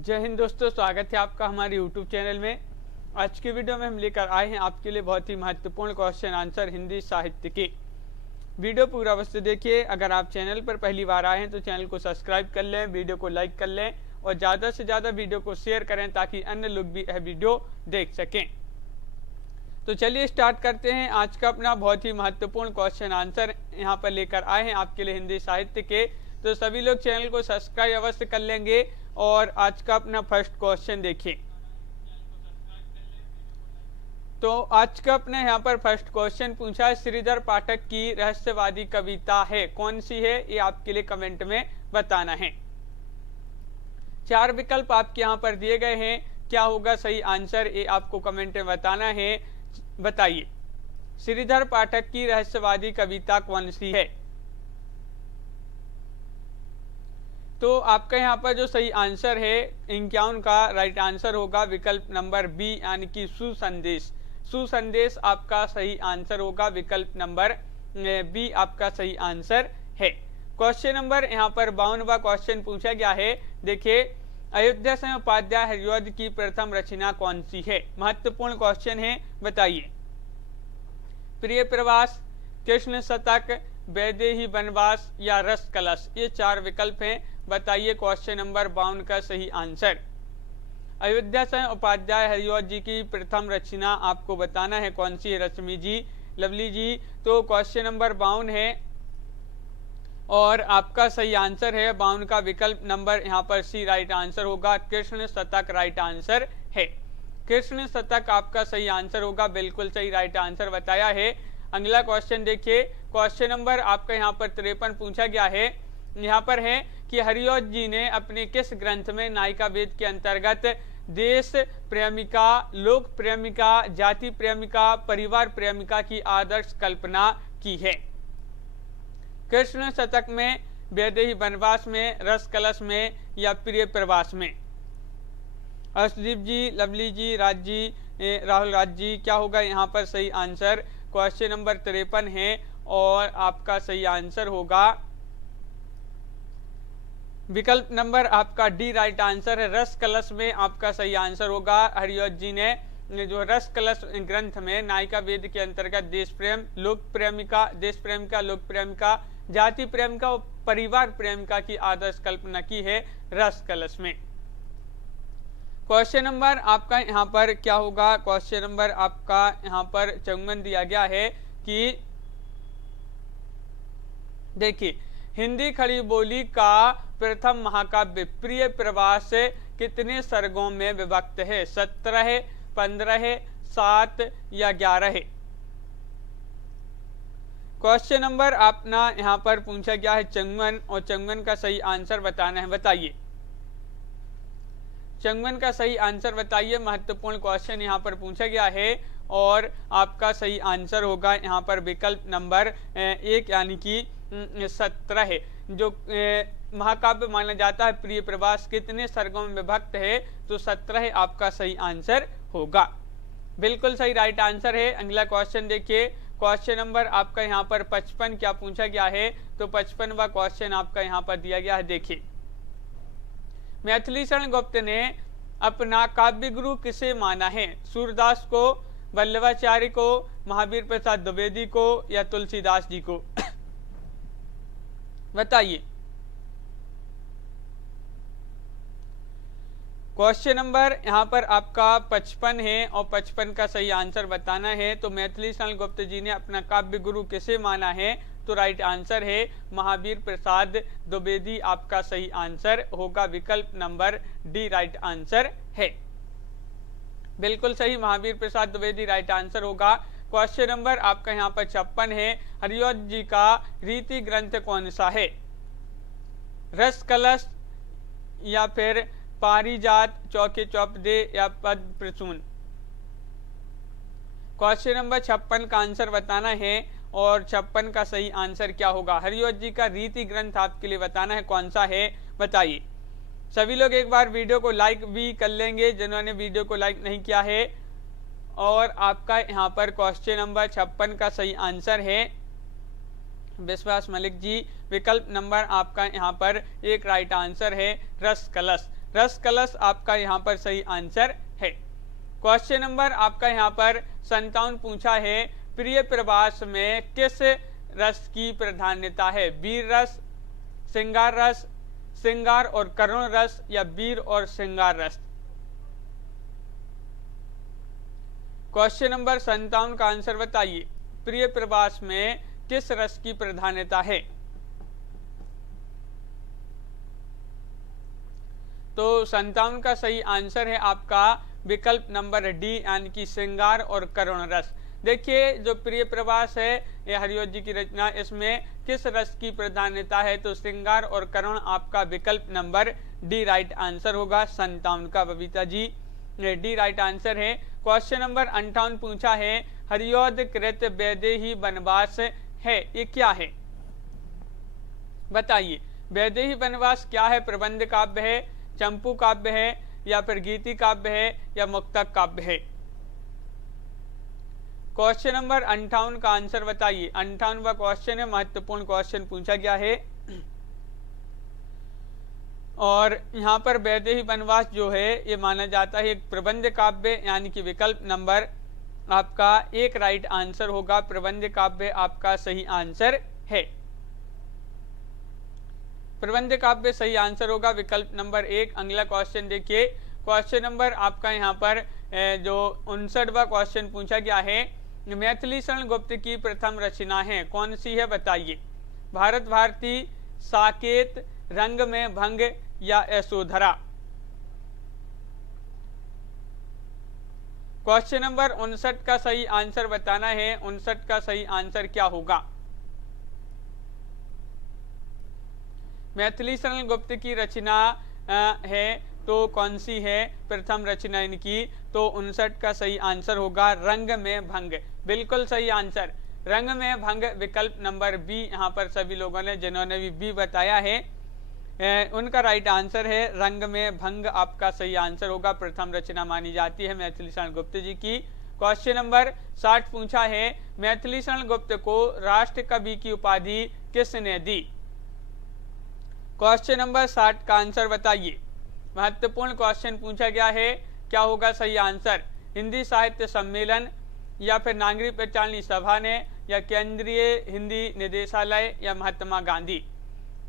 जय हिंद दोस्तों, स्वागत है आपका हमारे YouTube चैनल में। आज की वीडियो में हम लेकर आए हैं आपके लिए बहुत ही महत्वपूर्ण क्वेश्चन आंसर हिंदी साहित्य के। वीडियो पूरा अवश्य देखिए। अगर आप चैनल पर पहली बार आए हैं तो चैनल को सब्सक्राइब कर लें, वीडियो को लाइक कर लें और ज़्यादा से ज़्यादा वीडियो को शेयर करें ताकि अन्य लोग भी यह वीडियो देख सकें। तो चलिए स्टार्ट करते हैं। आज का अपना बहुत ही महत्वपूर्ण क्वेश्चन आंसर यहाँ पर लेकर आए हैं आपके लिए हिंदी साहित्य के। तो सभी लोग चैनल को सब्सक्राइब अवश्य कर लेंगे और आज का अपना फर्स्ट क्वेश्चन देखिए। तो आज का अपने यहाँ पर फर्स्ट क्वेश्चन पूछा है, श्रीधर पाठक की रहस्यवादी कविता है, कौन सी है? ये आपके लिए कमेंट में बताना है। 4 विकल्प आपके यहाँ पर दिए गए हैं, क्या होगा सही आंसर ये आपको कमेंट में बताना है। बताइए, श्रीधर पाठक की रहस्यवादी कविता कौन सी है? तो आपका यहाँ पर जो सही आंसर है 51 का राइट आंसर होगा विकल्प नंबर बी, यानी कि सुसंदेश। सुसंदेश आपका सही आंसर होगा, विकल्प नंबर बी आपका सही आंसर है। क्वेश्चन नंबर यहाँ पर 52वां क्वेश्चन पूछा गया है। देखिए, अयोध्या सिंह उपाध्याय हरिऔध की प्रथम रचना कौन सी है? महत्वपूर्ण क्वेश्चन है, बताइए। प्रिय प्रवास, कृष्ण शतक, वैदेही वनवास या रस कलश, ये 4 विकल्प हैं। बताइए क्वेश्चन नंबर 52 का सही आंसर। अयोध्या सिंह उपाध्याय हरिऔध जी की प्रथम रचना आपको बताना है कौन सी है, रश्मि जी, लवली जी। तो क्वेश्चन नंबर 52 है और आपका सही आंसर है 52 का विकल्प नंबर यहाँ पर सी राइट आंसर होगा, कृष्ण शतक राइट आंसर है। कृष्ण शतक आपका सही आंसर होगा, बिल्कुल सही राइट आंसर बताया है। अगला क्वेश्चन देखिए, क्वेश्चन नंबर आपका यहाँ पर 53 पूछा गया है। यहाँ पर है कि हरिऔध जी ने अपने किस ग्रंथ में नायिका वेद के अंतर्गत देश प्रेमिका, लोक प्रेमिका, जाति प्रेमिका, परिवार प्रेमिका की आदर्श कल्पना की है? कृष्ण शतक में, वैदेही वनवास में, रस कलश में या प्रिय प्रवास में? अर्शदीप जी, लवली जी, राज जी, राहुल राज जी, क्या होगा यहाँ पर सही आंसर? क्वेश्चन नंबर 53 है और आपका सही आंसर होगा विकल्प नंबर आपका डी राइट आंसर है, रस कलश में आपका सही आंसर होगा। हरिऔध जी ने जो रस कलश ग्रंथ में नायिका वेद के अंतर्गत देश प्रेम, लोक प्रेमिका, देश प्रेमिका, लोक प्रेमिका, जाति प्रेमिका और परिवार प्रेमिका की आदर्श कल्पना की है रस कलश में। क्वेश्चन नंबर आपका यहाँ पर क्या होगा? क्वेश्चन नंबर आपका यहाँ पर 54 दिया गया है कि देखिए, हिंदी खड़ी बोली का प्रथम महाकाव्य प्रिय प्रवास कितने सर्गों में विभक्त है? 17, 15, 7 या 11? क्वेश्चन नंबर अपना यहाँ पर पूछा गया है 54 और 54 का सही आंसर बताना है। बताइए 54 का सही आंसर बताइए। महत्वपूर्ण क्वेश्चन यहाँ पर पूछा गया है और आपका सही आंसर होगा यहाँ पर विकल्प नंबर 1, यानी कि 17 है। जो महाकाव्य माना जाता है प्रिय प्रवास कितने सर्गों में विभक्त है? तो 17 आपका सही आंसर होगा, बिल्कुल सही राइट आंसर है। अगला क्वेश्चन देखिए, क्वेश्चन नंबर आपका यहाँ पर 55 क्या पूछा गया है? तो 55वां क्वेश्चन आपका यहाँ पर दिया गया है। देखिए, मैथिली शरण गुप्त ने अपना काव्य गुरु किसे माना है? सूरदास को, वल्लभाचार्य को, महावीर प्रसाद द्विवेदी को या तुलसीदास जी को? बताइए। क्वेश्चन नंबर यहाँ पर आपका 55 है और 55 का सही आंसर बताना है। तो मैथिली शरण गुप्त जी ने अपना काव्य गुरु किसे माना है? तो राइट आंसर है महावीर प्रसाद द्विवेदी आपका सही आंसर होगा, विकल्प नंबर डी राइट आंसर है, बिल्कुल सही, महावीर प्रसाद द्विवेदी राइट आंसर होगा। क्वेश्चन नंबर आपका यहाँ पर 56 है, हरिऔध जी का रीति ग्रंथ कौन सा है? रस कलश या फिर पारिजात, चौके चौपदे या पद प्रसून? क्वेश्चन नंबर 56 का आंसर बताना है और 56 का सही आंसर क्या होगा? हरिऔध जी का रीति ग्रंथ आपके लिए बताना है कौन सा है, बताइए। सभी लोग एक बार वीडियो को लाइक भी कर लेंगे जिन्होंने वीडियो को लाइक नहीं किया है। और आपका यहाँ पर क्वेश्चन नंबर 56 का सही आंसर है विश्वास मलिक जी, विकल्प नंबर आपका यहाँ पर 1 राइट आंसर है, रस कलश। रस कलश आपका यहाँ पर सही आंसर है। क्वेश्चन नंबर आपका यहाँ पर 57 पूछा है, प्रिय प्रवास में किस रस की प्राधान्यता है? वीर रस, श्रृंगार रस, श्रृंगार और करुण रस या वीर और श्रृंगार रस? क्वेश्चन नंबर 57 का आंसर बताइए, प्रिय प्रवास में किस रस की प्राधान्यता है? तो 57 का सही आंसर है आपका विकल्प नंबर डी, यानी कि श्रृंगार और करुण रस। देखिए जो प्रिय प्रवास है ये हरिओ जी की रचना, इसमें किस रस की प्राधान्यता है? तो श्रृंगार और करुण आपका विकल्प नंबर डी राइट आंसर होगा। 57 का Babita G D right answer है। क्वेश्चन नंबर 58 पूछा है, हरिओद कृत वैदेही वनवास है, ये क्या है? बताइए, वैदेही वनवास क्या है? प्रबंध काव्य है, चंपू काव्य है, या फिर गीति काव्य है, या मुक्तक काव्य है? क्वेश्चन नंबर 58 का आंसर बताइए। 58वां क्वेश्चन है, महत्वपूर्ण क्वेश्चन पूछा गया है। और यहाँ पर वैदेही वनवास जो है ये माना जाता है एक प्रबंध काव्य, यानी कि विकल्प नंबर आपका 1 राइट आंसर होगा। प्रबंध काव्य आपका सही आंसर है। प्रबंध काव्य सही आंसर होगा, विकल्प नंबर 1। अगला क्वेश्चन देखिए, क्वेश्चन नंबर आपका यहाँ पर जो 59वां क्वेश्चन पूछा गया है, मैथिली शरण गुप्त की प्रथम रचना है, कौन सी है? बताइए। भारत भारती, साकेत, रंग में भंग या यशोधरा? क्वेश्चन नंबर 59 का सही आंसर बताना है। 59 का सही आंसर क्या होगा? मैथिली शरण गुप्त की रचना है तो कौन सी है प्रथम रचना इनकी? तो 59 का सही आंसर होगा रंग में भंग। बिल्कुल सही आंसर, रंग में भंग विकल्प नंबर बी। यहाँ पर सभी लोगों ने जिन्होंने भी बी बताया है उनका राइट आंसर है रंग में भंग आपका सही आंसर होगा। प्रथम रचना मानी जाती है मैथिली शरण गुप्त जी की। क्वेश्चन नंबर 60 पूछा है, मैथिली शरण गुप्त को राष्ट्र कवि की उपाधि किसने दी? क्वेश्चन नंबर 60 का आंसर बताइए। महत्वपूर्ण क्वेश्चन पूछा गया है, क्या होगा सही आंसर? हिंदी साहित्य सम्मेलन, या फिर नागरिक पहचानी सभा ने, या केंद्रीय हिंदी निदेशालय, या महात्मा गांधी?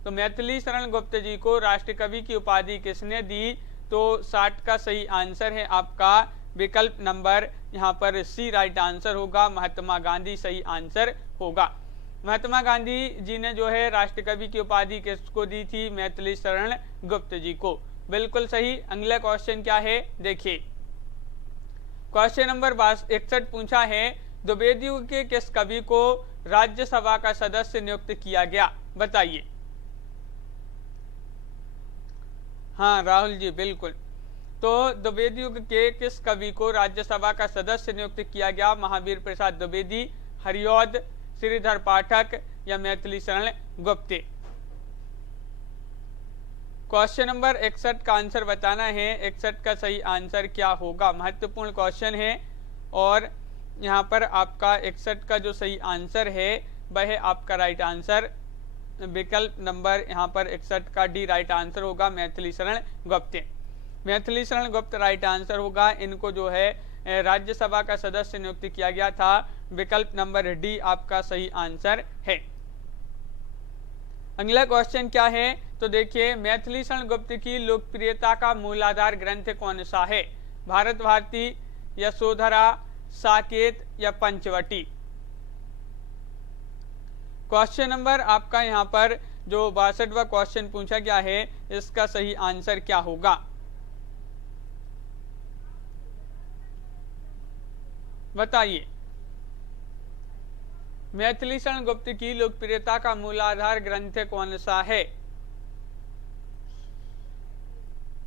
तो मैथिली शरण गुप्त जी को राष्ट्र कवि की उपाधि किसने दी? तो 60 का सही आंसर है आपका विकल्प नंबर यहाँ पर सी राइट आंसर होगा। महात्मा गांधी सही आंसर होगा। महात्मा गांधी जी ने जो है राष्ट्र कवि की उपाधि किसको दी थी? मैथिली शरण गुप्त जी को। बिल्कुल सही। अगला क्वेश्चन क्या है देखिए, क्वेश्चन नंबर 61 पूछा है, द्विवेदी युग के किस कवि को राज्यसभा का सदस्य नियुक्त किया गया? बताइए। हाँ राहुल जी बिल्कुल। तो द्विवेदी युग के किस कवि को राज्यसभा का सदस्य नियुक्त किया गया? महावीर प्रसाद द्विवेदी, हरिऔध, श्रीधर पाठक, या मैथिली शरण गुप्त? क्वेश्चन नंबर 61 का आंसर बताना है। 61 का सही आंसर क्या होगा? महत्वपूर्ण क्वेश्चन है और यहाँ पर आपका 61 का जो सही आंसर है वह है आपका राइट आंसर विकल्प नंबर यहाँ पर 61 का डी राइट आंसर होगा, मैथिली शरण गुप्त। मैथिली शरण गुप्त राइट आंसर होगा। इनको जो है राज्यसभा का सदस्य नियुक्त किया गया था। विकल्प नंबर डी आपका सही आंसर है। अगला क्वेश्चन क्या है तो देखिए, मैथिली शरण गुप्त की लोकप्रियता का मूलाधार ग्रंथ कौन सा है? भारत भारती, यशोधरा, साकेत, या पंचवटी? क्वेश्चन नंबर आपका यहाँ पर जो 62वां क्वेश्चन पूछा गया है इसका सही आंसर क्या होगा? बताइए। मैथिली शरण गुप्त की लोकप्रियता का मूलाधार ग्रंथ कौन सा है?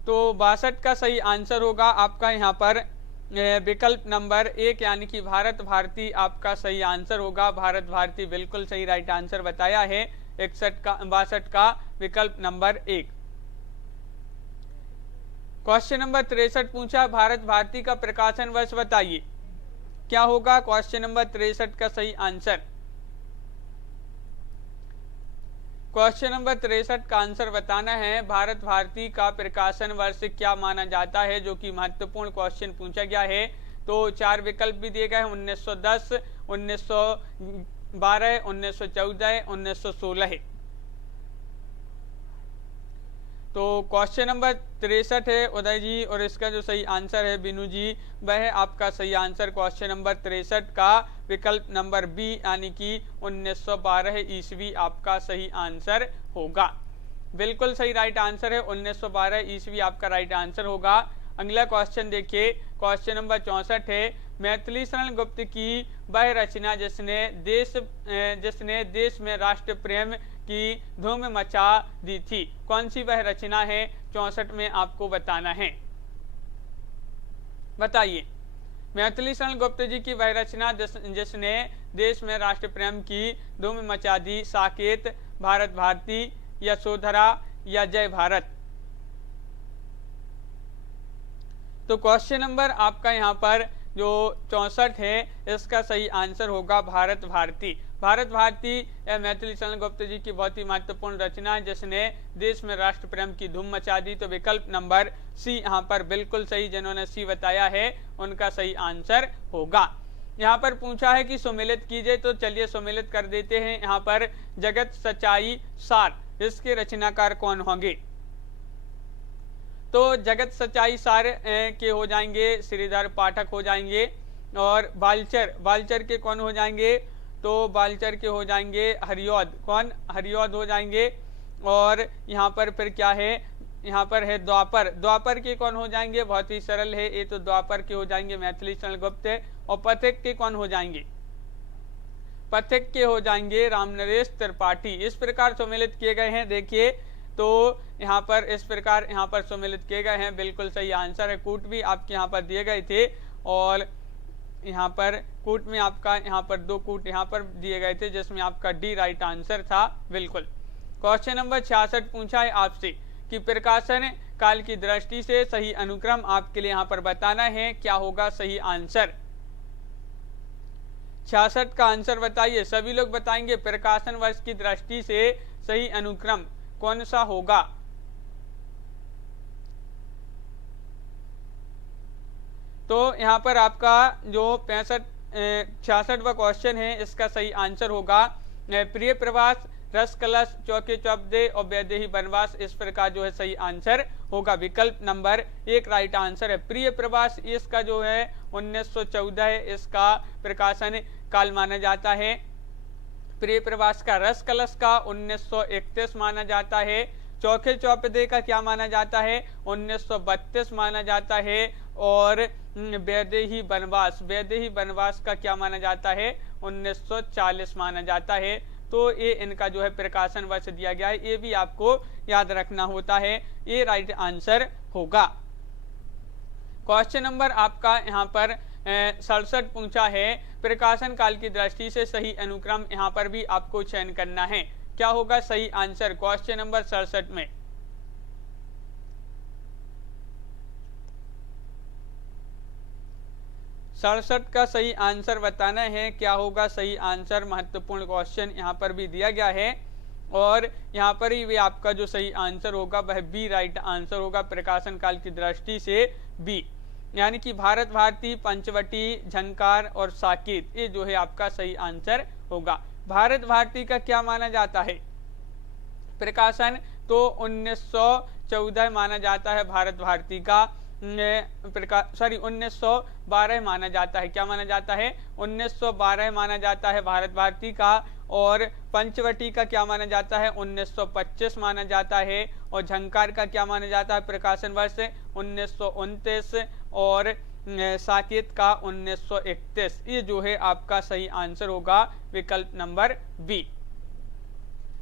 तो 62 का सही आंसर होगा आपका यहाँ पर विकल्प नंबर 1 यानी कि भारत भारती आपका सही आंसर होगा। भारत भारती बिल्कुल सही राइट आंसर बताया है। 62 का विकल्प नंबर 1। क्वेश्चन नंबर 63 पूछा, भारत भारती का प्रकाशन वर्ष बताइए। क्या होगा क्वेश्चन नंबर 63 का सही आंसर? क्वेश्चन नंबर 63 का आंसर बताना है। भारत भारती का प्रकाशन वर्ष क्या माना जाता है, जो कि महत्वपूर्ण क्वेश्चन पूछा गया है। तो 4 विकल्प भी दिए गए हैं, 1910, 1912, 1914, 1916। तो क्वेश्चन नंबर 63 है उदय जी, और इसका जो सही आंसर है बिनू जी, वह है आपका सही आंसर क्वेश्चन नंबर 63 का विकल्प नंबर बी, यानी कि 1912 ईस्वी आपका सही आंसर होगा। बिल्कुल सही राइट आंसर है, 1912 ईस्वी आपका राइट आंसर होगा। अगला क्वेश्चन देखिए, क्वेश्चन नंबर 64 है। मैथिली शरण गुप्त की वह रचना जिसने देश में राष्ट्र प्रेम की धूम मचा दी थी, कौन सी वह रचना है? 64 में आपको बताना है, बताइए। मैथिली शरण गुप्त जी की वह रचना जिसने देश में राष्ट्र प्रेम की धूम मचा दी, साकेत, भारत भारती, यशोधरा या जय भारत। तो क्वेश्चन नंबर आपका यहाँ पर जो 64 है, इसका सही आंसर होगा भारत भारती। भारत भारती या मैथिली शरण गुप्त जी की बहुत ही महत्वपूर्ण रचना है, जिसने देश में राष्ट्र प्रेम की धूम मचा दी। तो विकल्प नंबर सी यहाँ पर बिल्कुल सही, जिन्होंने सी बताया है उनका सही आंसर होगा। यहाँ पर पूछा है कि सुमेलित कीजिए, तो चलिए सुमेलित कर देते हैं। यहाँ पर जगत सच्चाई सार, इसके रचनाकार कौन होंगे? तो जगत सच्चाई सार के हो जाएंगे श्रीधर पाठक हो जाएंगे, और बालचर के कौन हो जाएंगे? तो बालचर के हो जाएंगे हरिऔध, कौन? हरिऔध हो जाएंगे। और यहाँ पर फिर क्या है? यहाँ पर है द्वापर के कौन हो जाएंगे? बहुत ही सरल है, ये तो द्वापर के हो जाएंगे मैथिली शरण गुप्त। और पथिक के कौन हो जाएंगे? पथिक के हो जाएंगे रामनरेश त्रिपाठी। इस प्रकार सम्मिलित किए गए हैं। देखिए, तो यहाँ पर इस प्रकार यहाँ पर सम्मिलित किए गए हैं, बिल्कुल सही आंसर है। कूट भी आपके यहाँ पर दिए गए थे, और यहाँ पर कूट में आपका यहाँ पर 2 कूट यहाँ पर दिए गए थे, जिसमें आपका डी राइट आंसर था। बिल्कुल। क्वेश्चन नंबर 66 पूछा है आपसे कि प्रकाशन काल की दृष्टि से सही अनुक्रम आपके लिए यहाँ पर बताना है, क्या होगा सही आंसर? 66 का आंसर बताइए, सभी लोग बताएंगे। प्रकाशन वर्ष की दृष्टि से सही अनुक्रम कौन सा होगा? तो यहाँ पर आपका जो 66वां क्वेश्चन है, इसका सही आंसर होगा प्रिय प्रवास, रस कलश, चौके चौपदे और वैदेही वनवास। इस प्रकार जो है सही आंसर होगा। विकल्प नंबर 1 राइट आंसर है। प्रिय प्रवास इसका जो है 1914 है, इसका प्रकाशन काल माना जाता है। प्रिय प्रवास का, रस कलश का 1931 माना जाता है। चौके चौपदे का क्या माना जाता है? 1932 माना जाता है। और वैदेही वनवास का क्या माना जाता है? 1940 माना जाता है। तो ये इनका जो है प्रकाशन वर्ष दिया गया है, ये भी आपको याद रखना होता है। ये राइट आंसर होगा। क्वेश्चन नंबर आपका यहाँ पर 67 पूछा है। प्रकाशन काल की दृष्टि से सही अनुक्रम यहाँ पर भी आपको चयन करना है, क्या होगा सही आंसर क्वेश्चन नंबर 67 में? सड़सठ का सही आंसर बताना है, क्या होगा सही आंसर? महत्वपूर्ण क्वेश्चन यहाँ पर भी दिया गया है, और यहाँ पर ही भी आपका जो सही आंसर होगा वह बी राइट आंसर होगा। प्रकाशन काल की दृष्टि से बी, यानी कि भारत भारती, पंचवटी, झंकार और साकेत, ये जो है आपका सही आंसर होगा। भारत भारती का क्या माना जाता है प्रकाशन? तो 1914 माना जाता है भारत भारती का। 1912 माना जाता है। क्या माना जाता है? 1912 माना जाता है भारत भारती का। और पंचवटी का क्या माना जाता है? 1925 माना जाता है। और झंकार का क्या माना जाता है प्रकाशन वर्ष? 1929। और साकेत का 1931। ये जो है आपका सही आंसर होगा विकल्प नंबर बी।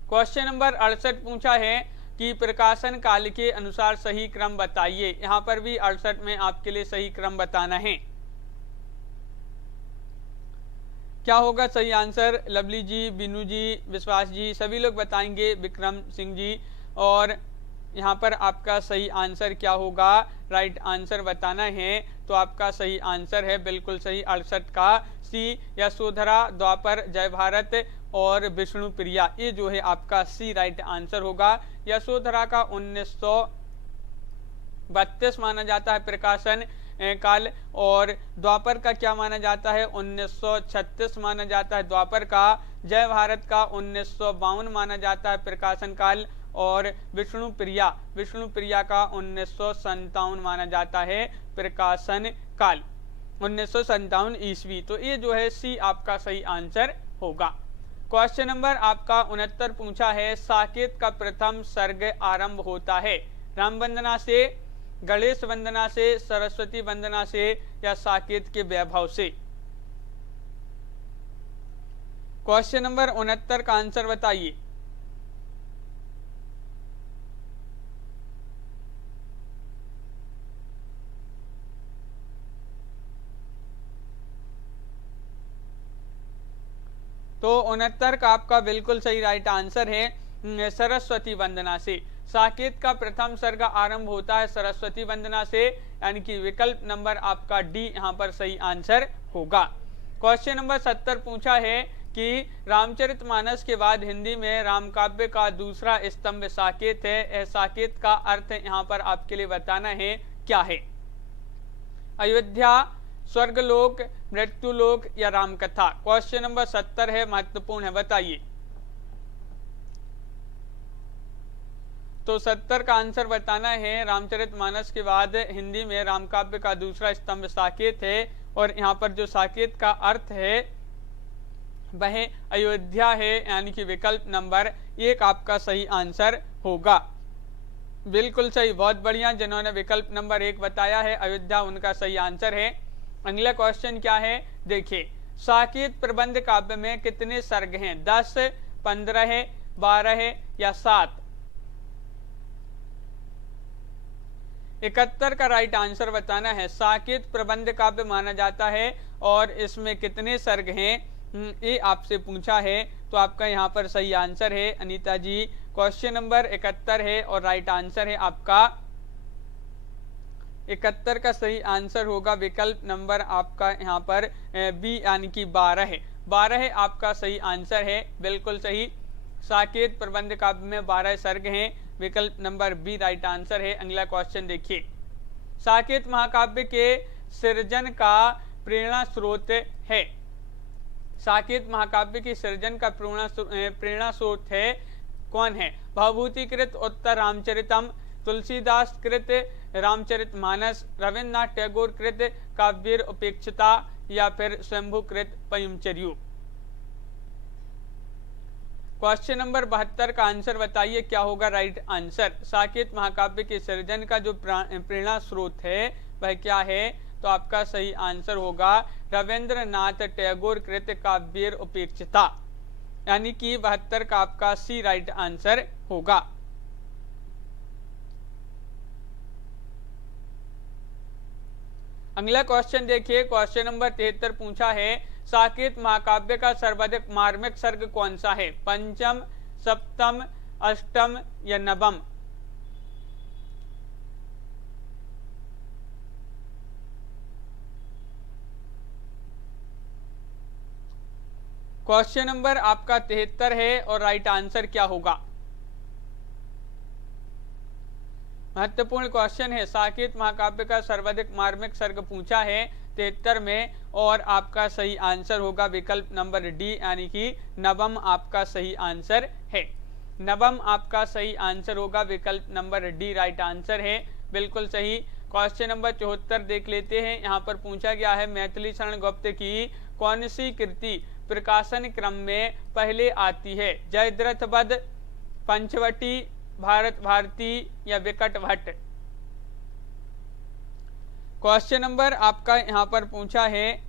क्वेश्चन नंबर 68 पूछा है कि प्रकाशन काल के अनुसार सही क्रम बताइए। यहाँ पर भी 68 में आपके लिए सही क्रम बताना है, क्या होगा सही आंसर? लवली जी, बिनू जी, विश्वास जी, सभी लोग बताएंगे, विक्रम सिंह जी। और यहाँ पर आपका सही आंसर क्या होगा? राइट आंसर बताना है। तो आपका सही आंसर है बिल्कुल सही 68 का सी, यशोधरा, द्वापर, जय भारत और विष्णुप्रिया, ये जो है आपका सी राइट आंसर होगा। यशोधरा का 1932 माना जाता है प्रकाशन काल, और द्वापर का क्या माना जाता है, 1936 माना जाता है द्वापर का। जय भारत का 1952 माना जाता है प्रकाशन काल, और विष्णुप्रिया का 1957 माना जाता है प्रकाशन काल, 1957 ईस्वी। तो ये जो है सी आपका सही आंसर होगा। क्वेश्चन नंबर आपका 69 पूछा है, साकेत का प्रथम सर्ग आरंभ होता है राम वंदना से, गणेश वंदना से, सरस्वती वंदना से, या साकेत के वैभव से। क्वेश्चन नंबर 69 का आंसर बताइए। तो 69 का आपका बिल्कुल सही राइट आंसर है सरस्वती वंदना से। साकेत का प्रथम सर्ग आरंभ होता है सरस्वती वंदना से, यानी कि विकल्प नंबर आपका डी यहाँ पर सही आंसर होगा। क्वेश्चन नंबर 70 पूछा है कि रामचरितमानस के बाद हिंदी में रामकाव्य का दूसरा स्तंभ साकेत है। साकेत का अर्थ यहाँ पर आपके लिए बताना है क्या है। अयोध्या, स्वर्गलोक, मृत्युलोक, या रामकथा। क्वेश्चन नंबर 70 है, महत्वपूर्ण है, बताइए। तो 70 का आंसर बताना है, रामचरितमानस के बाद हिंदी में रामकाव्य का दूसरा स्तंभ साकेत है, और यहाँ पर जो साकेत का अर्थ है वह अयोध्या है, यानी कि विकल्प नंबर 1 आपका सही आंसर होगा। बिल्कुल सही, बहुत बढ़िया। जिन्होंने विकल्प नंबर 1 बताया है अयोध्या, उनका सही आंसर है। अगला क्वेश्चन क्या है, देखिए। साकेत प्रबंध काव्य में कितने सर्ग हैं, 10, 15, 12 या 7? 71 का राइट आंसर बताना है। साकेत प्रबंध काव्य माना जाता है, और इसमें कितने सर्ग हैं ये आपसे पूछा है। तो आपका यहाँ पर सही आंसर है अनीता जी, क्वेश्चन नंबर 71 है, और राइट आंसर है आपका 71 का सही आंसर होगा विकल्प नंबर आपका यहाँ पर बी, यानी कि 12 है। 12 आपका सही आंसर है, बिल्कुल सही। साकेत प्रबंध काव्य में 12 सर्ग हैं, विकल्प नंबर बी राइट आंसर है। अगला क्वेश्चन देखिए। साकेत महाकाव्य के सृजन का प्रेरणा स्रोत है। साकेत महाकाव्य की सृजन का प्रेरणा स्रोत है कौन है? भवभूतिकृत उत्तर रामचरितम, तुलसीदास कृत रामचरितमानस, रविन्द्रनाथ टैगोर कृत काव्य उपेक्षिता, या फिर स्वयंभूकृत पयमचर्यु। क्वेश्चन नंबर 72 का आंसर बताइए, क्या होगा राइट आंसर। साकेत महाकाव्य के सृजन का जो प्रेरणा स्रोत है वह क्या है? तो आपका सही आंसर होगा रविन्द्रनाथ टैगोर कृत काव्य उपेक्षिता, यानी कि 72 का आपका सी राइट आंसर होगा। अगला क्वेश्चन देखिए, क्वेश्चन नंबर 73 पूछा है, साकेत महाकाव्य का सर्वाधिक मार्मिक सर्ग कौन सा है? पंचम, सप्तम, अष्टम या नवम? क्वेश्चन नंबर आपका 73 है, और राइट आंसर क्या होगा? महत्वपूर्ण क्वेश्चन है। साकेत महाकाव्य का सर्वाधिक मार्मिक सर्ग पूछा है 73 में, और आपका सही आंसर होगा विकल्प नंबर डी, यानी कि नवम आपका सही आंसर है। नवम आपका सही आंसर होगा, विकल्प नंबर डी राइट आंसर है, बिल्कुल सही। क्वेश्चन नंबर 74 देख लेते हैं। यहाँ पर पूछा गया है, मैथिली शरण गुप्त की कौन सी कृति प्रकाशन क्रम में पहले आती है? जयद्रथ वध, पंचवटी, भारत भारती या विकट भट्ट? क्वेश्चन नंबर आपका यहाँ पर पूछा है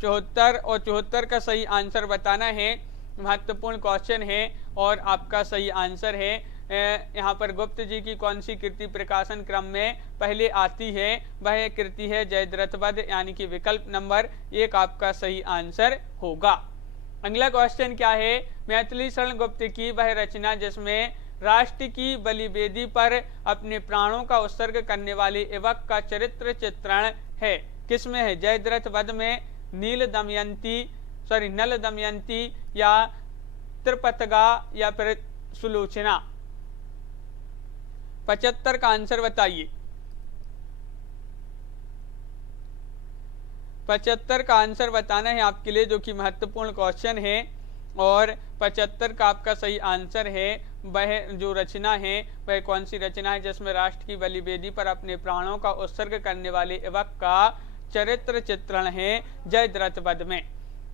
74, और 74 का सही आंसर बताना है। महत्वपूर्ण क्वेश्चन है, और आपका सही आंसर है यहाँ पर गुप्त जी की कौन सी कृति प्रकाशन क्रम में पहले आती है? वह कृति है जयद्रथ वध, यानी कि विकल्प नंबर 1 आपका सही आंसर होगा। अगला क्वेश्चन क्या है? मैथिली शरण गुप्त की वह रचना जिसमें राष्ट्र की बलिवेदी पर अपने प्राणों का उत्सर्ग करने वाले युवक का चरित्र चित्रण है, किसमें है? जयद्रथ वध में, नील दमयंती, सॉरी नल दमयंती या त्रिपतगा या फिर सुलोचना? 75 का आंसर बताइए। 75 का आंसर बताना है आपके लिए, जो कि महत्वपूर्ण क्वेश्चन है। और 75 का आपका सही आंसर है, वह जो रचना है वह कौन सी रचना है जिसमें राष्ट्र की बलिवेदी पर अपने प्राणों का उत्सर्ग करने वाले युवक का चरित्र चित्रण है? जयद्रथ वध में।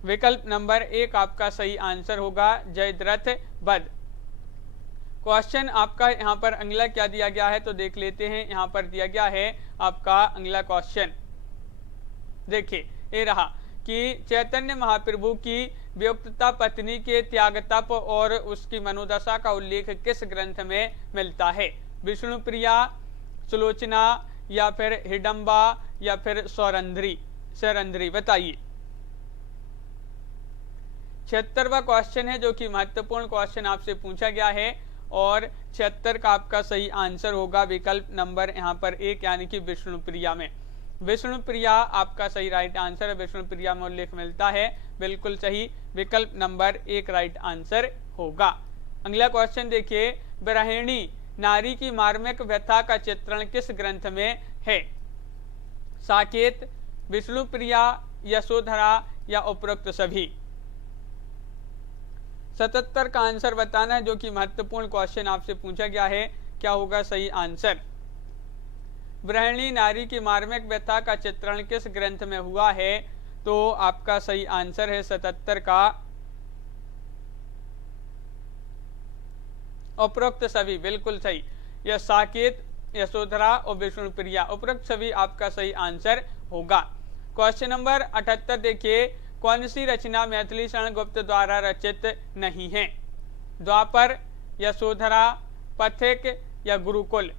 विकल्प नंबर 1 आपका सही आंसर होगा, जयद्रथ वध। क्वेश्चन आपका यहाँ पर अगला क्या दिया गया है तो देख लेते हैं। यहाँ पर दिया गया है आपका अगला क्वेश्चन, देखिए ये रहा कि चैतन्य महाप्रभु की वियुक्तता पत्नी के त्याग तप और उसकी मनोदशा का उल्लेख किस ग्रंथ में मिलता है? विष्णुप्रिया, सुलोचना या फिर हिडम्बा या फिर सौरंध्री? बताइए। 76वां क्वेश्चन है, जो कि महत्वपूर्ण क्वेश्चन आपसे पूछा गया है। और 76 का आपका सही आंसर होगा विकल्प नंबर यहाँ पर 1 यानी कि विष्णुप्रिया में। विष्णुप्रिया आपका सही राइट आंसर है। विष्णुप्रिया में उल्लेख मिलता है, बिल्कुल सही। विकल्प नंबर 1 राइट आंसर होगा। अगला क्वेश्चन देखिए, विरहिणी नारी की मार्मिक व्यथा का चित्रण किस ग्रंथ में है? साकेत, विष्णुप्रिया, यशोधरा या उपरोक्त सभी? 77 का आंसर बताना है, जो कि महत्वपूर्ण क्वेश्चन आपसे पूछा गया है। क्या होगा सही आंसर? विरहिणी नारी की मार्मिक व्यथा का चित्रण किस ग्रंथ में हुआ है? तो आपका सही आंसर है 77 का उपरोक्त सभी, बिल्कुल सही। यह साकेत, यशोधरा और विष्णुप्रिया, उपरोक्त सभी आपका सही आंसर होगा। क्वेश्चन नंबर 78 देखिए, कौन सी रचना मैथिली शरण गुप्त द्वारा रचित नहीं है? द्वापर, यशोधरा, पथिक या गुरुकुल?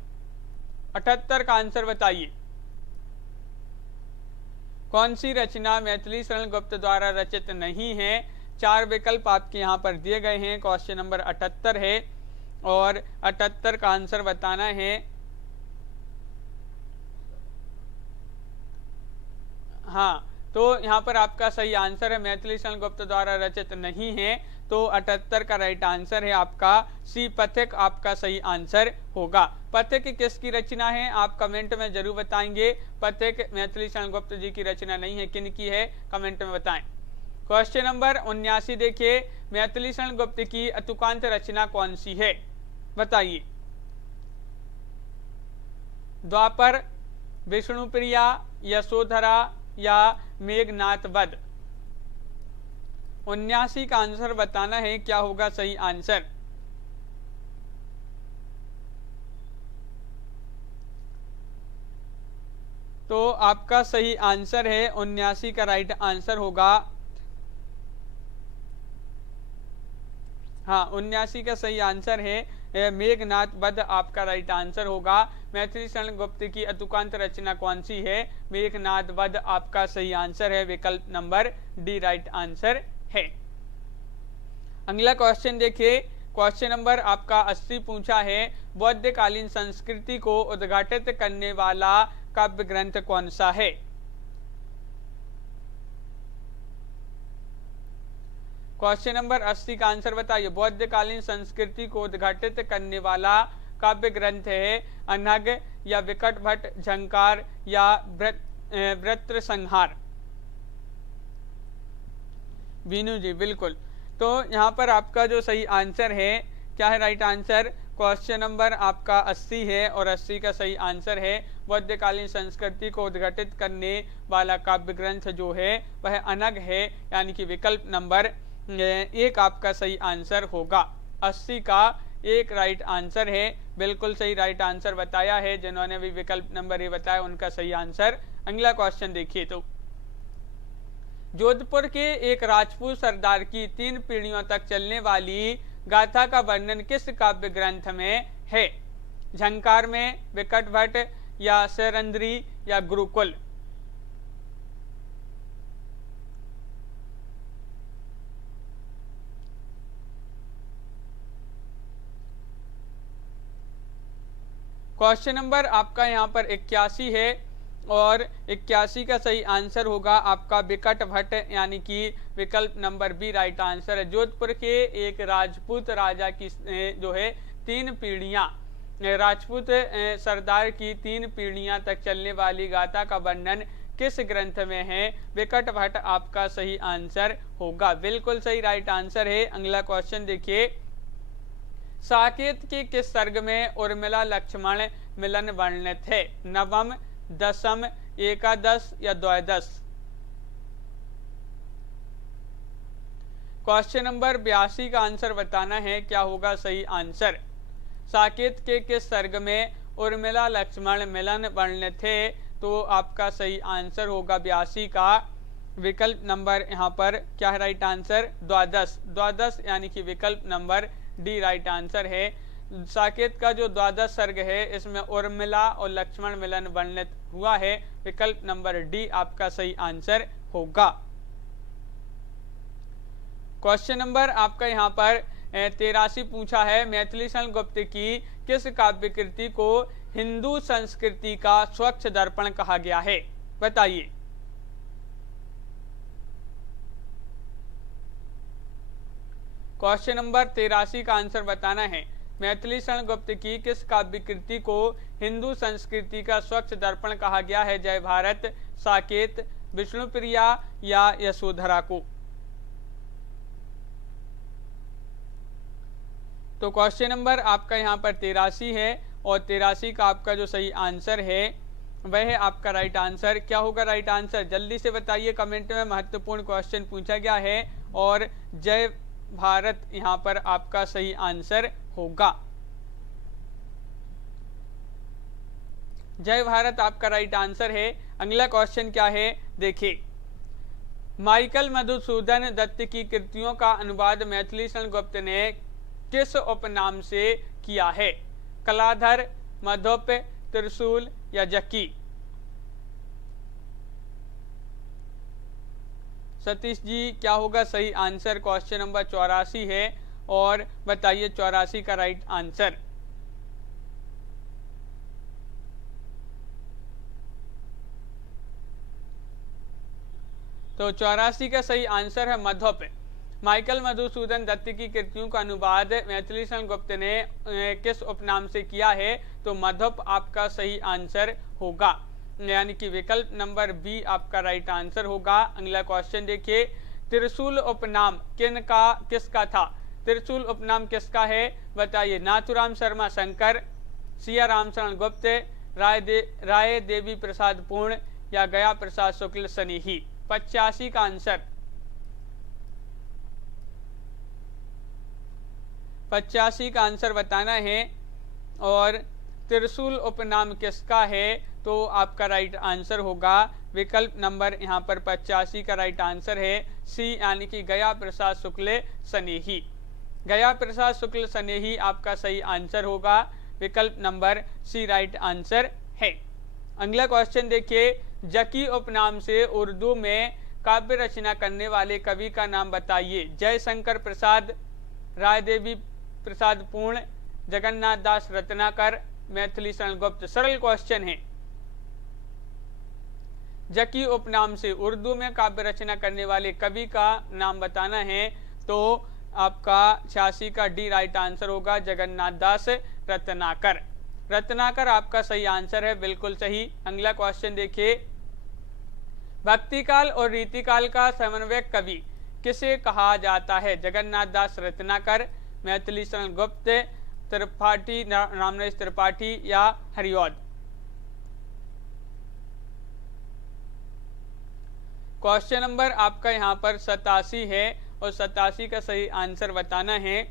78 का आंसर बताइए। कौन सी रचना मैथिली शरण गुप्त द्वारा रचित नहीं है? 4 विकल्प आपके यहाँ पर दिए गए हैं। क्वेश्चन नंबर 78 है और 78 का आंसर बताना है। हाँ, तो यहाँ पर आपका सही आंसर है मैथिली शरण गुप्त द्वारा रचित नहीं है, तो 78 का राइट आंसर है आपका सी, पथिक आपका सही आंसर होगा। पथिक किसकी रचना है आप कमेंट में जरूर बताएंगे। पथिक मैथिली शरण गुप्त जी की रचना नहीं है, किन की है कमेंट में बताएं। क्वेश्चन नंबर 79 देखिए, मैथिली शरण गुप्त की अतुकांत रचना कौन सी है? बताइए। द्वापर, विष्णुप्रिया, यशोधरा या मेघनाथ वध? 79 का आंसर बताना है, क्या होगा सही आंसर? तो आपका सही आंसर है 79 का राइट आंसर होगा। हाँ, 79 का सही आंसर है मेघनाथ वध आपका राइट आंसर होगा। मैथिली शरण गुप्त की अतुकांत रचना कौन सी है? मेघनाथ वध आपका सही आंसर है। विकल्प नंबर डी राइट आंसर है। अगला क्वेश्चन देखिए, क्वेश्चन नंबर आपका 80 पूछा है, बौद्धकालीन संस्कृति को उद्घाटित करने वाला काव्य ग्रंथ कौन सा है? क्वेश्चन नंबर 80 का आंसर बताइए। बौद्धकालीन संस्कृति को उद्घाटित करने वाला काव्य ग्रंथ है अनग या विकट भट्ट झंकार या वृत्र संहार? वीनू जी बिल्कुल। तो यहाँ पर आपका जो सही आंसर है, क्या है राइट आंसर? क्वेश्चन नंबर आपका 80 है और 80 का सही आंसर है बौद्धकालीन संस्कृति को उद्घाटित करने वाला काव्य ग्रंथ जो है वह अनग है, यानी कि विकल्प नंबर 1 आपका सही आंसर होगा। 80 का 1 राइट आंसर है, बिल्कुल सही राइट आंसर बताया है। जिन्होंने भी विकल्प नंबर 1 बताया उनका सही आंसर। अगला क्वेश्चन देखिए, तो जोधपुर के एक राजपूत सरदार की 3 पीढ़ियों तक चलने वाली गाथा का वर्णन किस काव्य ग्रंथ में है? झंकार में, विकट भट्ट या सैरंद्री या गुरुकुल? क्वेश्चन नंबर आपका यहाँ पर 81 है और 81 का सही आंसर होगा आपका विकट भट्ट, यानी कि विकल्प नंबर बी राइट आंसर है। जोधपुर के एक राजपूत राजा की जो है 3 पीढ़ियां, राजपूत सरदार की 3 पीढ़ियां तक चलने वाली गाथा का वर्णन किस ग्रंथ में है? विकट भट्ट आपका सही आंसर होगा, बिल्कुल सही राइट आंसर है। अगला क्वेश्चन देखिए, साकेत के किस सर्ग में उर्मिला लक्ष्मण मिलन वर्णित है? नवम, दशम, एकादश या द्वादश? क्वेश्चन नंबर 82 का आंसर बताना है, क्या होगा सही आंसर? साकेत के किस सर्ग में उर्मिला लक्ष्मण मिलन वर्णित है? तो आपका सही आंसर होगा 82 का विकल्प नंबर यहाँ पर क्या है राइट आंसर? द्वादश। द्वादश यानी कि विकल्प नंबर डी राइट आंसर है। साकेत का जो द्वादश सर्ग है इसमें उर्मिला और लक्ष्मण मिलन वर्णित हुआ है, विकल्प नंबर डी आपका सही आंसर होगा। क्वेश्चन नंबर आपका यहाँ पर 83 पूछा है, मैथिली शरण गुप्त की किस काव्य कृति को हिंदू संस्कृति का स्वच्छ दर्पण कहा गया है? बताइए। क्वेश्चन नंबर 83 का आंसर बताना है, मैथिली शरण गुप्त की किस काव्य कृति को हिंदू संस्कृति का स्वच्छ दर्पण कहा गया है? जय भारत, साकेत, विष्णुप्रिया या यशोधरा को? तो क्वेश्चन नंबर आपका यहाँ पर 83 है और 83 का आपका जो सही आंसर है वह है आपका राइट आंसर। क्या होगा राइट आंसर? जल्दी से बताइए कमेंट में, महत्वपूर्ण क्वेश्चन पूछा गया है और जय भारत यहाँ पर आपका सही आंसर होगा। जय भारत आपका राइट आंसर है। अगला क्वेश्चन क्या है देखिए, माइकल मधुसूदन दत्त की कृतियों का अनुवाद मैथिली शरण गुप्त ने किस उपनाम से किया है? कलाधर, मधुप, त्रिशूल या जक्की? सतीश जी क्या होगा सही आंसर? क्वेश्चन नंबर 84 है और बताइए 84 का राइट आंसर। तो 84 का सही आंसर है मधुप। माइकल मधुसूदन दत्त की कृतियों का अनुवाद मैथिली शरण गुप्त ने किस उपनाम से किया है? तो मधुप आपका सही आंसर होगा, यानी कि विकल्प नंबर बी आपका राइट आंसर होगा। अगला क्वेश्चन देखिए, त्रिशूल उपनाम किसका था? त्रिशूल उपनाम किसका है? बताइए। नाथुराम शर्मा शंकर, सिया रामशरण गुप्त, राय देवी प्रसाद पूर्ण या गया प्रसाद शुक्ल सनेही? 85 का आंसर। 85 का आंसर बताना है और त्रिशूल उपनाम किसका है? तो आपका राइट आंसर होगा विकल्प नंबर यहाँ पर 85 का राइट आंसर है सी, यानी कि गया प्रसाद शुक्ल सनेही। गया प्रसाद शुक्ल सनेही आपका सही आंसर होगा, विकल्प नंबर सी राइट आंसर है। अगला क्वेश्चन देखिए, जकी उपनाम से उर्दू में काव्य रचना करने वाले कवि का नाम बताइए। जयशंकर प्रसाद, राय देवी प्रसाद पूर्ण, जगन्नाथ दास रत्नाकर, मैथिली शरण गुप्त? सरल क्वेश्चन है। जकी उपनाम से उर्दू में काव्य रचना करने वाले कवि का नाम बताना है, तो आपका 86 का डी राइट आंसर होगा, जगन्नाथ दास रत्नाकर। रत्नाकर आपका सही आंसर है, बिल्कुल सही। अगला क्वेश्चन देखिए, भक्तिकाल और रीतिकाल का समन्वयक कवि किसे कहा जाता है? जगन्नाथ दास रत्नाकर, मैथिली शरण गुप्त, त्रिपाठी रामनरेश त्रिपाठी या हरिऔध? क्वेश्चन नंबर आपका यहाँ पर 87 है और 87 का सही आंसर बताना है,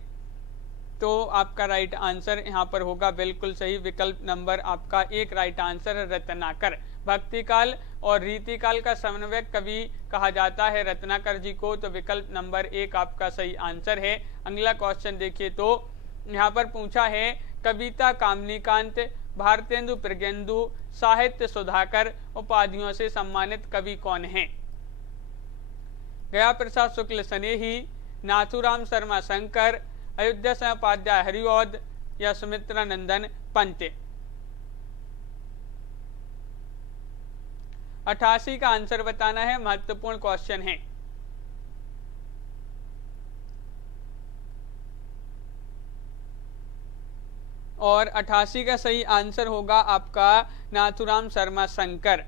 तो आपका राइट आंसर यहाँ पर होगा बिल्कुल सही, विकल्प नंबर आपका 1 राइट आंसर है रत्नाकर। भक्तिकाल और रीतिकाल का समन्वयक कवि कहा जाता है रत्नाकर जी को, तो विकल्प नंबर 1 आपका सही आंसर है। अगला क्वेश्चन देखिए, तो यहाँ पर पूछा है, कविता कामनीकांत, भारतेंदु प्रज्ञेंदु, साहित्य सुधाकर उपाधियों से सम्मानित कवि कौन हैं? गया प्रसाद शुक्ल सनेही, नाथुराम शर्मा शंकर, अयोध्या सिंह उपाध्याय हरिऔध या सुमित्रा नंदन पंत? 88 का आंसर बताना है, महत्वपूर्ण क्वेश्चन है। और 88 का सही आंसर होगा आपका नाथुराम शर्मा शंकर।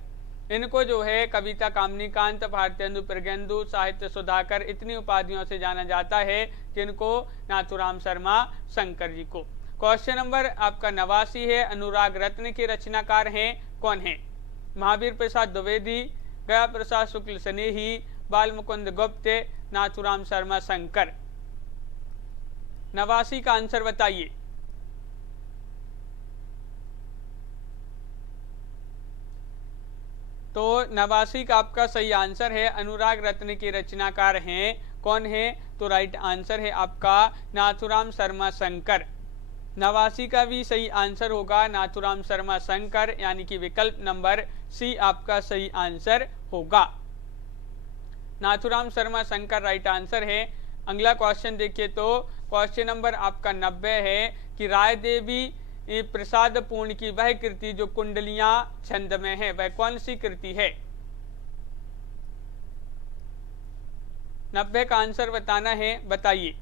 इनको जो है कविता कामनीकांत, भारतेंदु प्रज्ञेंदु, साहित्य सुधाकर इतनी उपाधियों से जाना जाता है, किनको? नाथुराम शर्मा शंकर जी को। क्वेश्चन नंबर आपका 89 है, अनुराग रत्न के रचनाकार हैं, कौन है? महावीर प्रसाद द्विवेदी, गया प्रसाद शुक्ल स्नेही, बाल मुकुंद गुप्त, नाथुराम शर्मा शंकर। 89 का आंसर बताइए। तो 89 का आपका सही आंसर है, अनुराग रत्न के रचनाकार हैं, कौन है? तो राइट आंसर है आपका नाथुराम शर्मा शंकर। 89 का भी सही आंसर होगा नाथुराम शर्मा शंकर, यानी कि विकल्प नंबर सी आपका सही आंसर होगा। नाथुराम शर्मा शंकर राइट आंसर है। अगला क्वेश्चन देखिए, तो क्वेश्चन नंबर आपका 90 है कि राय देवी प्रसाद पूर्ण की वह कृति जो कुंडलियां छंद में है, वह कौन सी कृति है? 90 का आंसर बताना है, बताइए।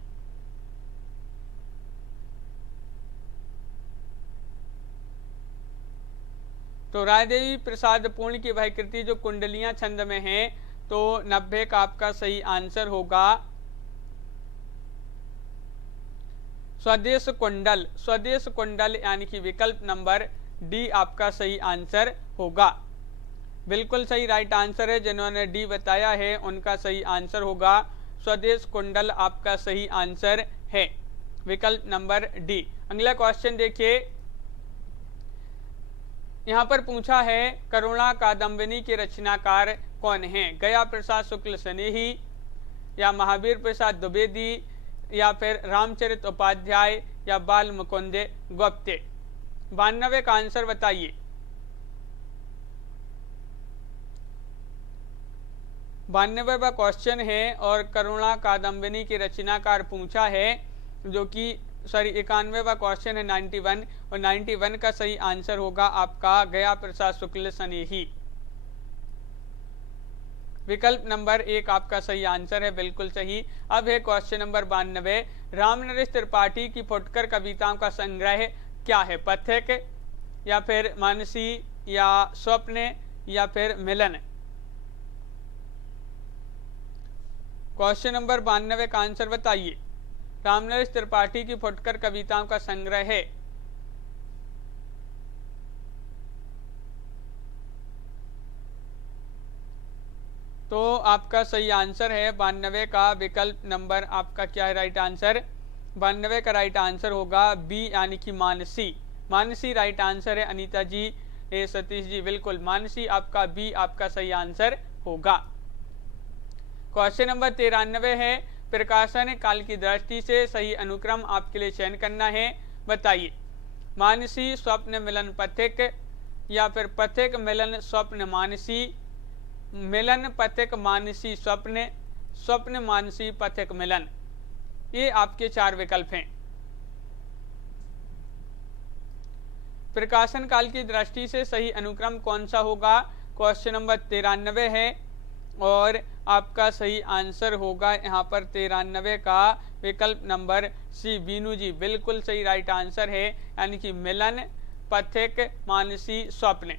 तो रायदेवी प्रसाद पूर्ण की वह कृति जो कुंडलियां छंद में है, तो 90 का आपका सही आंसर होगा स्वदेश कुंडल। स्वदेश कुंडल यानी कि विकल्प नंबर डी आपका सही आंसर होगा। बिल्कुल सही राइट आंसर है, जिन्होंने डी बताया है उनका सही आंसर होगा स्वदेश कुंडल, आपका सही आंसर है विकल्प नंबर डी। अगला क्वेश्चन देखिए, यहाँ पर पूछा है करुणा कादम्बिनी के रचनाकार कौन हैं? गया प्रसाद शुक्ल स्नेही, या महावीर प्रसाद द्विवेदी, या फिर रामचरित उपाध्याय, या बाल मुकुंद गुप्त। 92 का आंसर बताइए। 92वां क्वेश्चन है और करुणा कादम्बिनी के रचनाकार पूछा है, जो कि 91वां क्वेश्चन है 91, और 91 का सही आंसर होगा आपका गया प्रसाद शुक्ल स्नेही। विकल्प नंबर 1 आपका सही आंसर है, बिल्कुल सही। अब है क्वेश्चन नंबर 92, रामनरेश त्रिपाठी की फुटकर कविताओं का संग्रह क्या है? पथिक, या फिर मानसी, या स्वप्न, या फिर मिलन। क्वेश्चन नंबर 92 का आंसर बताइए। रामनरेश त्रिपाठी की फुटकर कविताओं का संग्रह है। तो आपका सही आंसर है 92 का विकल्प नंबर आपका क्या है राइट आंसर? 92 का राइट आंसर होगा बी, यानी कि मानसी। मानसी राइट आंसर है अनीता जी, सतीश जी, बिल्कुल मानसी आपका बी आपका सही आंसर होगा। क्वेश्चन नंबर 93 है, प्रकाशन काल की दृष्टि से सही अनुक्रम आपके लिए चयन करना है, बताइए। मानसी स्वप्न मिलन पथिक, या फिर पथिक मिलन स्वप्न मानसी, मिलन पथिक मानसी स्वप्न, स्वप्न मानसी पथिक मिलन। ये आपके 4 विकल्प हैं। प्रकाशन काल की दृष्टि से सही अनुक्रम कौन सा होगा? क्वेश्चन नंबर 93 है और आपका सही आंसर होगा यहाँ पर 93 का विकल्प नंबर सी, बीनू जी, बिल्कुल सही राइट आंसर है, यानी कि मिलन पथिक मानसी स्वप्न।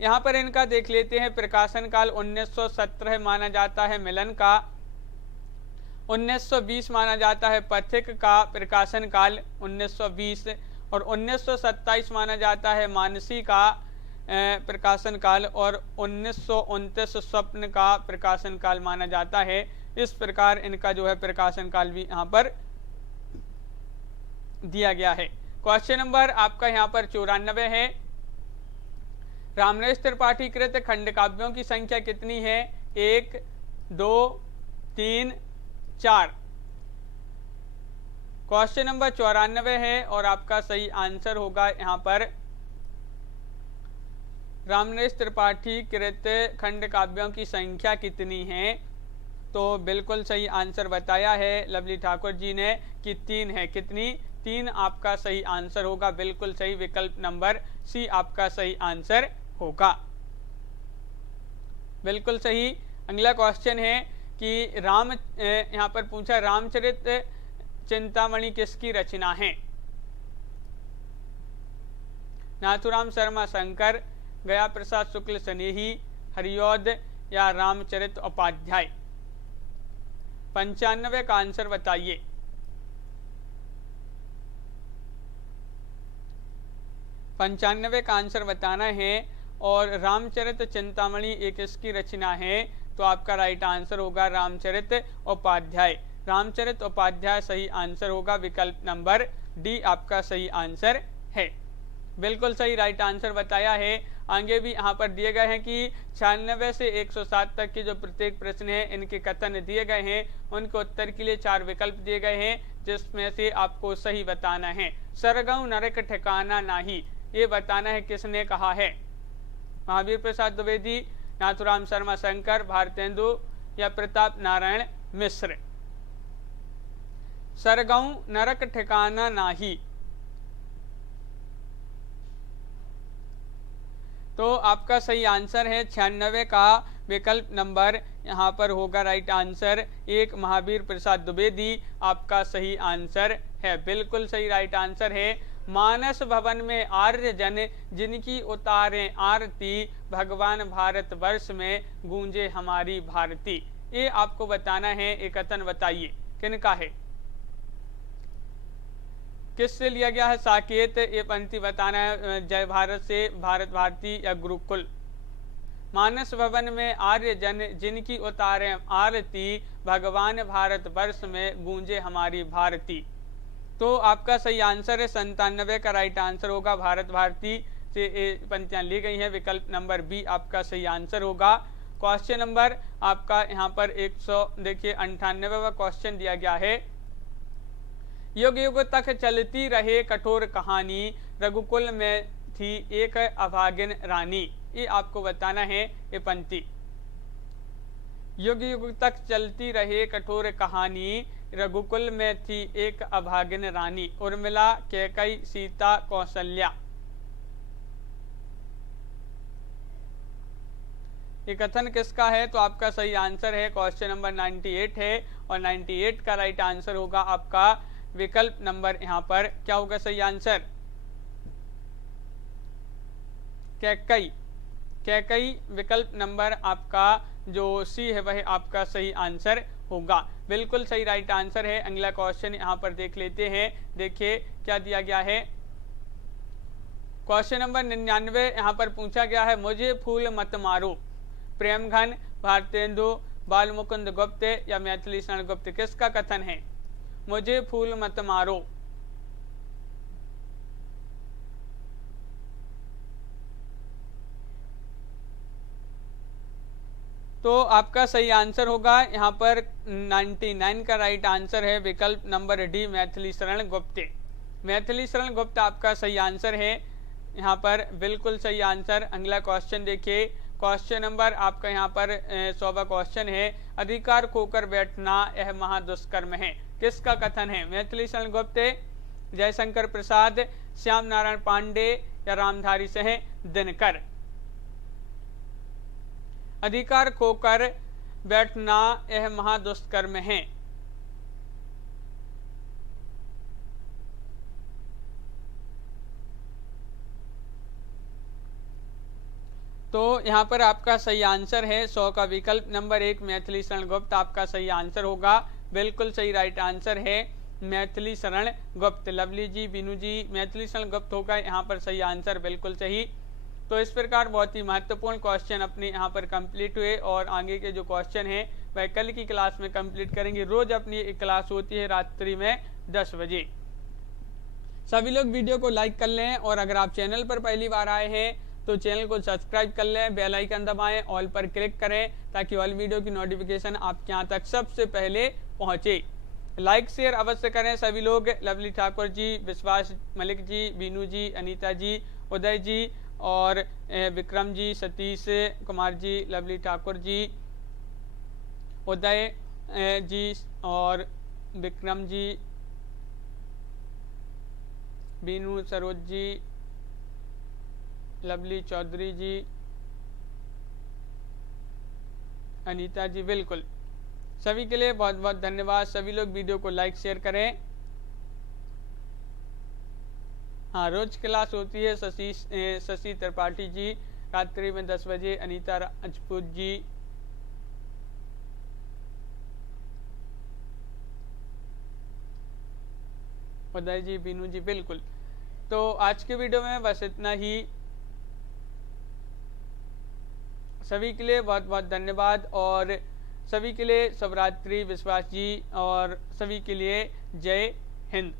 यहाँ पर इनका देख लेते हैं। प्रकाशन काल 1917 माना जाता है मिलन का, 1920 माना जाता है पथिक का प्रकाशन काल 1920, और 1927 माना जाता है मानसी का प्रकाशन काल, और 1929 स्वप्न का प्रकाशन काल माना जाता है। इस प्रकार इनका जो है प्रकाशन काल भी यहाँ पर दिया गया है। क्वेश्चन नंबर आपका यहाँ पर 94 है, रामनरेश त्रिपाठी कृत खंड काव्यों की संख्या कितनी है? 1, 2, 3, 4। क्वेश्चन नंबर 94 है और आपका सही आंसर होगा यहाँ पर रामनरेश त्रिपाठी कृत खंड काव्यों की संख्या कितनी है? तो बिल्कुल सही आंसर बताया है लवली ठाकुर जी ने कि 3 है। कितनी? 3 आपका सही आंसर होगा, बिल्कुल सही, विकल्प नंबर सी आपका सही आंसर होगा। बिल्कुल सही। अगला क्वेश्चन है कि यहाँ पर पूछा रामचरित चिंतामणि किसकी रचना है? नाथुराम शर्मा शंकर, गया प्रसाद शुक्ल स्नेही, हरिऔध या रामचरित उपाध्याय? 95 का आंसर बताइए। पंचानवे का आंसर बताना है। और रामचरित चिंतामणि एक इसकी रचना है, तो आपका राइट आंसर होगा रामचरित उपाध्याय। रामचरित उपाध्याय सही आंसर होगा, विकल्प नंबर डी आपका सही आंसर है। बिल्कुल सही राइट आंसर बताया है। आगे भी यहाँ पर दिए गए हैं कि 96 से 107 तक के जो प्रत्येक प्रश्न है इनके कथन दिए गए हैं, उनके उत्तर के लिए 4 विकल्प दिए गए हैं, जिसमें से आपको सही बताना है। सरगऊ नरक ठिकाना नाही, ये बताना है किसने कहा है? महावीर प्रसाद द्विवेदी, नाथुराम शर्मा शंकर, भारतेंदु या प्रताप नारायण मिश्र? सरगऊ नरक ठिकाना नाही, तो आपका सही आंसर है 96 का विकल्प नंबर यहाँ पर होगा राइट आंसर 1, महावीर प्रसाद द्विवेदी आपका सही आंसर है। बिल्कुल सही राइट आंसर है। मानस भवन में आर्य जन जिनकी उतारे आरती, भगवान भारत वर्ष में गूंजे हमारी भारती, ये आपको बताना है। एक कथन बताइए किनका है, किससे लिया गया है साकेत? ये पंक्ति बताना है। जय भारत से, भारत भारती या गुरुकुल? मानस भवन में आर्य जन जिनकी उतारे आरती, भगवान भारत वर्ष में गूंजे हमारी भारती, तो आपका सही आंसर है 97 का राइट आंसर होगा। भारत भारती से पंक्तियां ली गई हैं, विकल्प नंबर बी आपका सही आंसर होगा। क्वेश्चन नंबर आपका यहाँ पर 98वां क्वेश्चन दिया गया है। युग युग तक चलती रहे कठोर कहानी, रघुकुल में थी एक अभागिन रानी, ये आपको बताना है। ये पंक्ति, युग युग तक चलती रहे कठोर कहानी, रघुकुल में थी एक अभागिन रानी, उर्मिला, कैकई, सीता, कौशल्या? ये कथन किसका है? तो आपका सही आंसर है क्वेश्चन नंबर 98 है, और 98 का राइट आंसर होगा आपका विकल्प नंबर यहाँ पर क्या होगा सही आंसर? कैकई। कैकई विकल्प नंबर आपका जो सी है वह आपका सही आंसर होगा। बिल्कुल सही राइट आंसर है। अगला क्वेश्चन यहाँ पर देख लेते हैं। देखिए क्या दिया गया है। क्वेश्चन नंबर 99 यहाँ पर पूछा गया है, मुझे फूल मत मारो, प्रेमघन, भारतेंदु, बालमुकुंद गुप्त या मैथिली शरण गुप्त? किसका कथन है? मुझे फूल मत मारो। तो आपका सही आंसर होगा यहाँ पर 99 का राइट आंसर है, विकल्प नंबर डी मैथिली शरण गुप्त। मैथिली शरण गुप्त आपका सही आंसर है यहाँ पर, बिल्कुल सही आंसर। अगला क्वेश्चन देखिए। क्वेश्चन नंबर आपका यहाँ पर 100वां क्वेश्चन है, अधिकार खोकर बैठना यह महादुष्कर्म है, किसका कथन है? मैथिली शरण गुप्त, जयशंकर प्रसाद, श्याम नारायण पांडे या रामधारी सिंह दिनकर? अधिकार खोकर बैठना यह महादुष्कर्म है, तो यहाँ पर आपका सही आंसर है 100 का विकल्प नंबर 1 मैथिली शरण गुप्त आपका सही आंसर होगा। बिल्कुल सही राइट आंसर है मैथिली शरण गुप्त। लवली जी, बीनू जी, मैथिली शरण गुप्त होगा यहाँ पर सही आंसर, बिल्कुल सही। तो इस प्रकार बहुत ही महत्वपूर्ण क्वेश्चन अपने यहाँ पर कंप्लीट हुए, और आगे के जो क्वेश्चन है वह कल की क्लास में कंप्लीट करेंगे। रोज अपनी एक क्लास होती है रात्रि में 10 बजे। सभी लोग वीडियो को लाइक कर लें, और अगर आप चैनल पर पहली बार आए हैं तो चैनल को सब्सक्राइब कर लें, बेल आइकन दबाएं, ऑल पर क्लिक करें, ताकि ऑल वीडियो की नोटिफिकेशन आपके यहाँ तक सबसे पहले पहुँचे। लाइक शेयर अवश्य करें सभी लोग। लवली ठाकुर जी, विश्वास मलिक जी, बीनू जी, अनीता जी, उदय जी और विक्रम जी, सतीश कुमार जी, लवली ठाकुर जी, उदय जी और विक्रम जी, बीनू सरोज जी, लवली चौधरी जी, अनीता जी बिल्कुल, सभी के लिए बहुत बहुत धन्यवाद। सभी लोग वीडियो को लाइक शेयर करें। हाँ, रोज क्लास होती है शशि त्रिपाठी जी, रात्रि में 10 बजे। अनीता राजपूत जी, उदय जी, बीनू जी बिल्कुल। तो आज के वीडियो में बस इतना ही। सभी के लिए बहुत बहुत धन्यवाद और सभी के लिए शुभरात्रि। विश्वास जी और सभी के लिए जय हिंद।